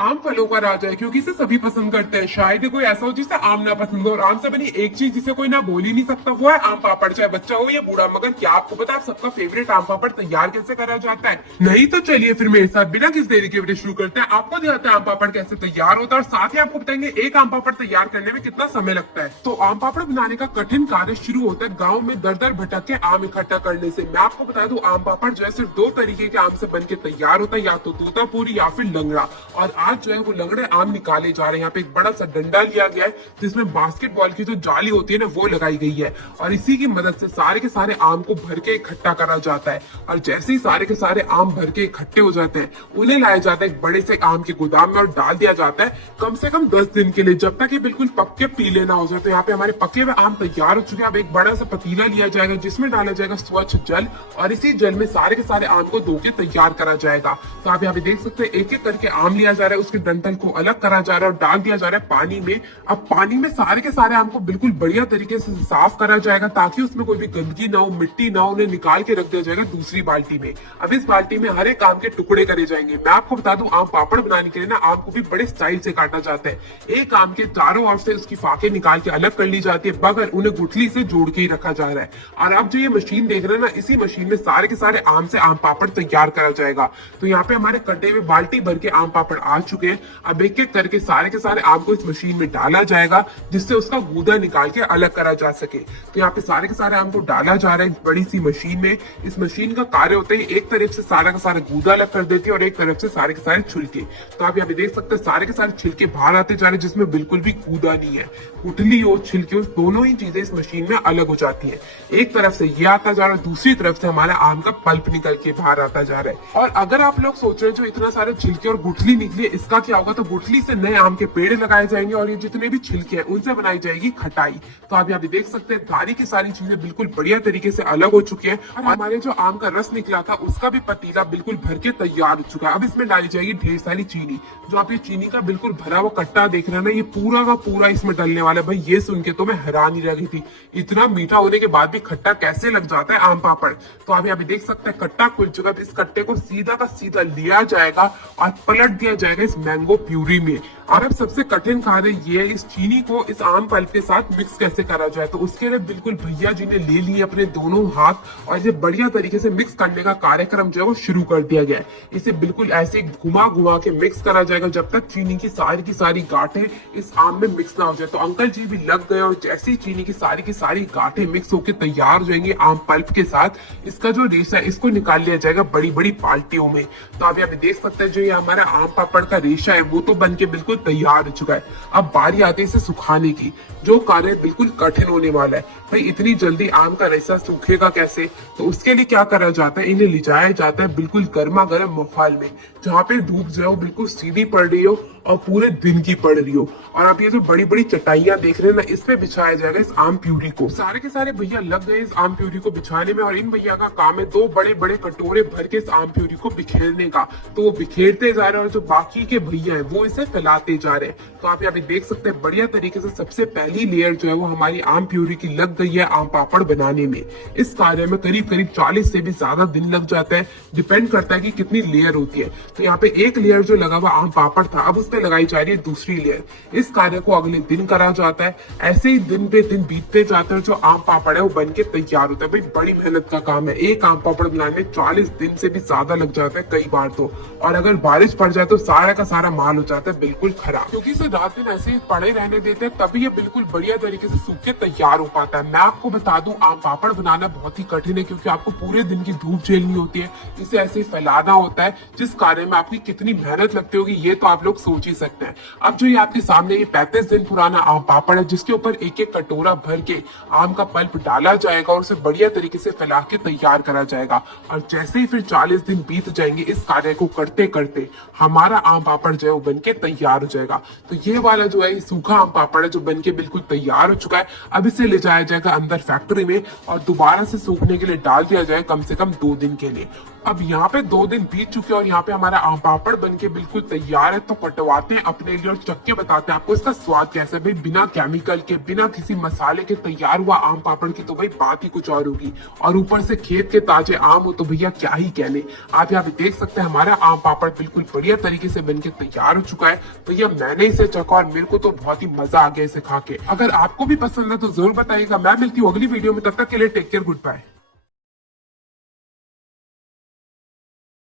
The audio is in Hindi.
आम फलों का राजा है क्योंकि इसे सभी पसंद करते हैं। शायद ही कोई ऐसा हो जिसे आम ना पसंद हो। और आम से बनी एक चीज जिसे कोई ना बोल ही नहीं सकता वो है आम पापड़, चाहे बच्चा हो या बूढ़ा। मगर क्या आपको पता है सबका फेवरेट आम पापड़ तैयार कैसे करा जाता है? नहीं तो चलिए फिर मेरे साथ बिना किसी देरी के वीडियो शुरू करते हैं। आपको दिखाते हैं आम पापड़ कैसे तैयार होता है और साथ ही आपको बताएंगे एक आम पापड़ तैयार करने में कितना समय लगता है। तो आम पापड़ बनाने का कठिन कार्य शुरू होता है गाँव में दर दर भटक के आम इकट्ठा करने से। मैं आपको बता दूं आम पापड़ जो है सिर्फ दो तरीके के आम से बन के तैयार होता है, या तो तोतापुरी या फिर लंगड़ा। और आज जो है वो लंगड़े आम निकाले जा रहे हैं। यहाँ पे एक बड़ा सा डंडा लिया गया है जिसमें बास्केटबॉल की जो जाली होती है ना वो लगाई गई है और इसी की मदद से सारे के सारे आम को भर के इकट्ठा करा जाता है। और जैसे ही सारे के सारे आम भर के इकट्ठे हो जाते हैं उन्हें लाया जाता है एक बड़े से आम के गोदाम में और डाल दिया जाता है कम से कम 10 दिन के लिए, जब तक ये बिल्कुल पक्के पीले ना हो जाए। तो यहाँ पे हमारे पके हुए आम तैयार हो चुके हैं। अब एक बड़ा सा पतीला लिया जाएगा जिसमें डाला जाएगा स्वच्छ जल और इसी जल में सारे के सारे आम को धो के तैयार करा जाएगा। तो आप यहाँ पे देख सकते हैं एक एक करके आम लिया जा रहा है, उसके डंठल को अलग करा जा रहा है और डाल दिया जा रहा है पानी में। अब पानी में सारे के सारे आम को बिल्कुल बढ़िया तरीके से साफ करा जाएगा ताकि उसमें कोई भी गंदगी ना हो, मिट्टी ना हो। उन्हें निकाल के रख दिया जाएगा दूसरी बाल्टी में। अब इस बाल्टी में हर एक आम के टुकड़े करे जाएंगे। मैं आपको बता दूं आम पापड़ बनाने के लिए ना आम को भी बड़े स्टाइल से काटा जाता है। एक आम के चारों ओर से उसकी फाके निकाल के अलग कर ली जाती है, बगल उन्हें गुठली से जोड़ के ही रखा जा रहा है। और आप जो ये मशीन देख रहे हैं ना, इसी मशीन में सारे के सारे आम से आम पापड़ तैयार करा जाएगा। तो यहाँ पे हमारे कड्डे में बाल्टी भर के आम पापड़ आ चुके हैं। अब एक एक करके सारे के सारे आम को इस मशीन में डाला जाएगा जिससे उसका गूदा निकाल के अलग करा जा सके। तो यहाँ पे सारे के सारे आम को डाला जा रहा है इस बड़ी सी मशीन में। इस मशीन का कार्य होता है एक तरफ से सारा का सारा गूदा अलग कर देती है और एक तरफ से सारे के सारे छिलके। तो आप यहाँ पे देख सकते हैं सारे के सारे छिलके बाहर आते जा रहे हैं जिसमें बिल्कुल भी गूदा नहीं है। गुठली और छिलके उस दोनों ही चीजें इस मशीन में अलग हो जाती है। एक तरफ से ये आता जा रहा है, दूसरी तरफ से हमारा आम का पल्प निकल के बाहर आता जा रहा है। और अगर आप लोग सोच रहे हैं जो इतना सारे छिलके और गुठली निकली है इसका क्या होगा, तो गुठली से नए आम के पेड़ लगाए जाएंगे और ये जितने भी छिलके हैं उनसे बनाई जाएगी खटाई। तो आप यहाँ पे देख सकते हैं सारी की सारी चीजें बिल्कुल बढ़िया तरीके से अलग हो चुकी है। और हमारे जो आम का रस निकला था उसका भी पतीला बिल्कुल भर के तैयार हो चुका है। अब इसमें डाली जाएगी ढेर सारी चीनी। जो आप ये चीनी का बिल्कुल भरा हुआ कट्टा देख रहे हैं ना, ये पूरा का पूरा इसमें डलने वाला है। भाई ये सुन के तो मैं हैरान ही रह गई थी, इतना मीठा होने के बाद भी खट्टा कैसे लग जाता है आम पापड़। तो आप यहाँ पे देख सकते हैं कट्टा खुल चुका है। इस कट्टे को सीधा का सीधा लिया जाएगा और पलट दिया जाएगा इस मैंगो प्यूरी में। और अब सबसे कठिन कार्य ये है इस चीनी को इस आम पल्प के साथ मिक्स कैसे करा जाए। तो उसके लिए बिल्कुल भैया जी ने ले लिए अपने दोनों हाथ और इसे बढ़िया तरीके से मिक्स करने का कार्यक्रम जो है वो शुरू कर दिया गया है। इसे बिल्कुल ऐसे घुमा घुमा के मिक्स करा जाएगा जब तक चीनी की सारी गांठें इस आम में मिक्स ना हो जाए। तो अंकल जी भी लग गए और जैसी चीनी की सारी गांठें मिक्स होकर तैयार हो जाएंगी आम पल्प के साथ, इसका जो रेशा है इसको निकाल लिया जाएगा बड़ी बड़ी बाल्टियों में। तो आप यहाँ पे देख सकते हैं जो ये हमारा आम पापड़ का रेशा है वो तो बन के बिल्कुल तैयार हो चुका है। अब बारी आती है इसे सुखाने की, जो कार्य बिल्कुल कठिन होने वाला है। भाई इतनी जल्दी आम का रेशा सूखेगा कैसे, तो उसके लिए क्या करा जाता है, इन्हें ले जाया जाता है बिल्कुल गर्मा गर्म माहौल में जहाँ पे धूप जो है वो बिल्कुल सीधी पड़ रही हो और पूरे दिन की पड़ रही हो। और आप ये जो बड़ी बड़ी चटाइयां देख रहे हैं ना, इस पे बिछाया जाएगा इस आम प्यूरी को। सारे के सारे भैया लग गए इस आम प्यूरी को बिछाने में और इन भैया का काम है दो बड़े बड़े कटोरे भर के इस आम प्यूरी को बिखेरने का। तो वो बिखेरते जा रहे हैं और जो बाकी के भैया हैं वो इसे फैलाते जा रहे हैं। तो आप यहाँ पे देख सकते हैं बढ़िया तरीके से सबसे पहली लेयर जो है वो हमारी आम प्यूरी की लग गई है आम पापड़ बनाने में। इस कार्य में करीब करीब 40 से भी ज्यादा दिन लग जाता है, डिपेंड करता है कि कितनी लेयर होती है। तो यहाँ पे एक लेयर जो लगा हुआ आम पापड़ था अब उस पर लगाई जा रही है दूसरी लेयर। इस कार्य को अगले दिन करा जाता है। ऐसे ही दिन पे दिन बीतते जाते हैं, जो आम पापड़ है वो बन के तैयार होता है। भाई बड़ी मेहनत का काम है, एक आम पापड़ बनाने में 40 दिन से भी ज्यादा लग जाता है कई बार तो। और अगर बारिश पड़ जाए तो सारा का सारा माल हो जाता है बिल्कुल खराब, क्योंकि इसे रात दिन ऐसे ही पड़े रहने देते हैं तभी ये बिल्कुल बढ़िया तरीके से सूख के तैयार हो पाता है। मैं आपको बता दूं आम पापड़ बनाना बहुत ही कठिन है क्योंकि आपको पूरे दिन की धूप झेलनी होती है, इसे ऐसे ही फैलाना होता है, जिस कार्य में आपकी कितनी मेहनत लगती होगी ये तो आप लोग सोच ही सकते हैं। अब जो ये आपके सामने ये 35 दिन पुराना आम पापड़ है जिसके ऊपर एक एक कटोरा भर के आम का पल्प डाला जाएगा और उसे बढ़िया तरीके से फैला के तैयार करा जाएगा। और जैसे ही फिर 40 दिन बीत जाएंगे इस कार्य को करते करते हमारा आम पापड़ जो है वो बन के तैयार तैयार हो जाएगा। तो ये वाला जो है सूखा आम पापड़ है जो बन के बिल्कुल तैयार हो चुका है। अब इसे ले जाया जाएगा अंदर फैक्ट्री में और दोबारा से सूखने के लिए डाल दिया जाए कम से कम 2 दिन के लिए। अब यहाँ पे 2 दिन बीत चुके हैं और यहाँ पे हमारा आम पापड़ बन के बिल्कुल तैयार है। तो कटवाते हैं अपने लिए और चख के बताते हैं आपको इसका स्वाद कैसा है। भाई बिना केमिकल के बिना किसी मसाले के तैयार हुआ आम पापड़ की तो भाई बात ही कुछ और होगी, और ऊपर से खेत के ताजे आम हो तो भैया क्या ही कहने। आप यहाँ पे देख सकते हैं हमारा आम पापड़ बिल्कुल बढ़िया तरीके से बन के तैयार हो चुका है। भैया मैंने इसे चखा और मेरे को तो बहुत ही मजा आ गया इसे खा के। अगर आपको भी पसंद है तो जरूर बताइएगा। मैं मिलती हूँ अगली वीडियो में, तब तक के लिए टेक केयर, गुड बाय।